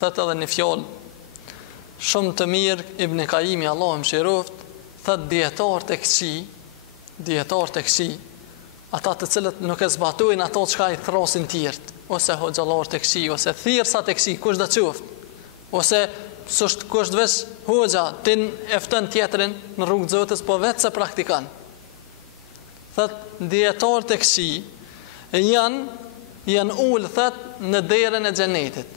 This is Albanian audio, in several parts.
Thët edhe një fjalë shumë të mirë, Ibn Qayyimi, Allahu më shiroft, thët dietar të këqij, ata të cilët nuk e zbatojnë ato çka i thrasin tjerët, ose hoxhallar të këqij, ose thirrsa të këqij, kush do të qoftë, ose s'është kush veç hoxha, tin e ftën tjetrin në rrugë të Zotit, po vetë se praktikon. Thët dietar të këqij janë ulë thët në derën e xhenetit.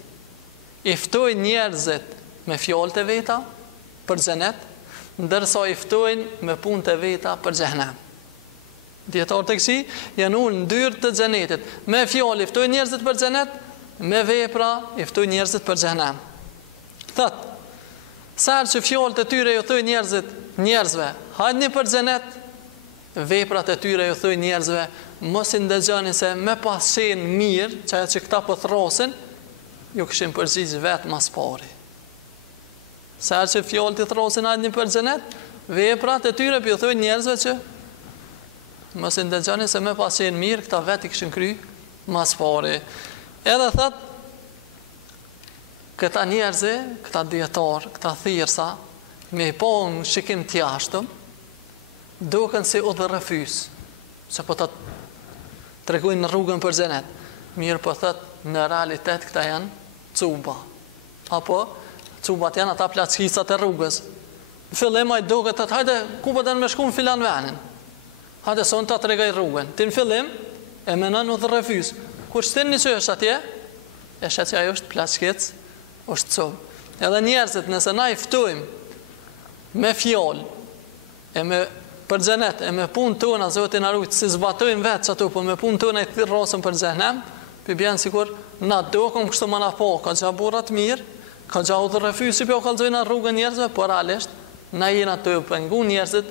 I ftojnë njerëzit me fjalët e veta për xhenet, ndërsa i ftojnë me punët e veta për xhenem. Dietarët e këqij janë ulë në dyrë të xhenetit. Me fjalë i ftojnë njerëzit për xhenet, me vepra i ftojnë njerëzit për xhenem. Thot, sa që fjalët e tyre ju thojnë njerëzve, hajni për xhenet, veprat e tyre ju thojnë njerëzve, mos i ndëgjoni se me pas qenë mirë, që këta po throsin, ju këshin përgjigj vetë mas pari. Sa që fjalët i throsin hajni për xhenet, veprat e tyre ju thojnë njerëzve që mos i ndëgjoni se me pas qenë mirë, këta vetë i këshin kry mas pari. Edhe thot, këta njerëzi, këta dietar, këta thirrsa, me i po në shikim të jashtëm, duken si udhërrëfys, se po të tregojnë në rrugën për xhenet. Mirë po thot, në realitet këta janë cuba. Apo cubat janë ata plaçkisat e rrugës. Në fillim ai duket thot, hajde, ku po të me shku në filan venin? Hajde son ta tregoj rrugën. Ti në fillim e menon udhërrëfys. Kur shtin një që është atje, e shet që ajo është plaçkic, është cub. Edhe njerëzit, nëse na i ftojmë me fjalë e me për xhenet, e me punë tona, Zoti na ruaj, si zbatojmë vetë ato, po me punë tona i thirrosëm për xhenem, pi bjen sikur na dokon kështu më na po, ka gja burra të mirë, ka gja udhërrëfysi po kallzojnë në rrugën njerëzve, por realisht na jena të pengu njerëzit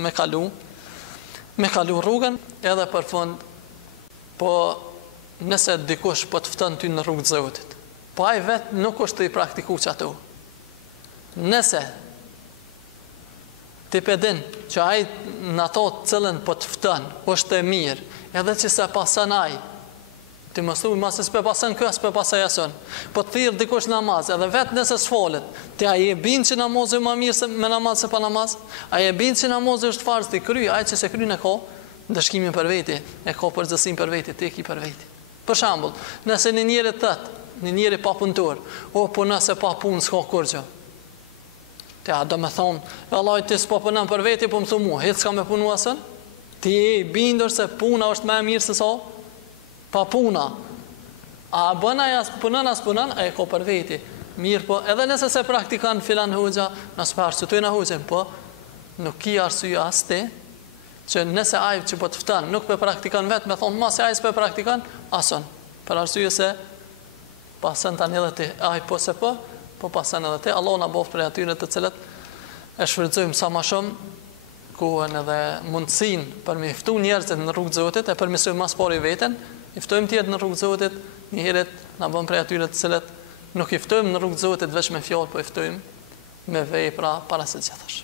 me kalu rrugën, edhe për fund, po nëse dikush po të fton ty në rrugë të Zotit, po ai vetë nuk është të i praktiku që ato. Nëse ti pedin që ai në ato të cilën po të fton, është e mirë, edhe që se pasan ai, ti mos thuaj mos s'pe pasan kë, s'pe pasaj ason. Po të thirr dikush namaz, edhe vetë nëse s'falet, ti ai e bin që namazi më mirë se me namaz se pa namaz? Ai e bin që namazi është farz ti kry, ai që se kryen e ka dëshkimin për veti, e ka përgjegjësinë për veti, ti e ki për veti. Për shembull, nëse një njeri thot, një njeri pa punëtor, o po nëse pa punë s'ka kurrë. Ti a do me thonë, vallai ti s'po punon për veti, po më thu mua, hiç s'ka me punu asën? Ti e bindur se puna është më e mirë se sa pa puna. A bën ai as punon, ai ka për veti. Mirë po, edhe nëse se praktikon filan hoxha, nëse pa arsytojnë hoxhën, po nuk ki arsye as ti, që nëse ai që po të fton nuk po praktikon vetë, me thonë mos ai s'po praktikon asën. Për arsye se pasën tani edhe ti, ai po se po pasën edhe ti, Allah na boft për atyre të cilët e shfrytëzojmë sa më shumë kohën edhe mundësinë për me ftu njerëzit në rrugë të Zotit, e përmirësojmë mas pari veten, i ftojmë tjetër në rrugë të Zotit, një herët na bën për atyre të cilët nuk i ftojmë në rrugë të Zotit vetëm me fjalë, po i ftojmë me vepra para së gjithash.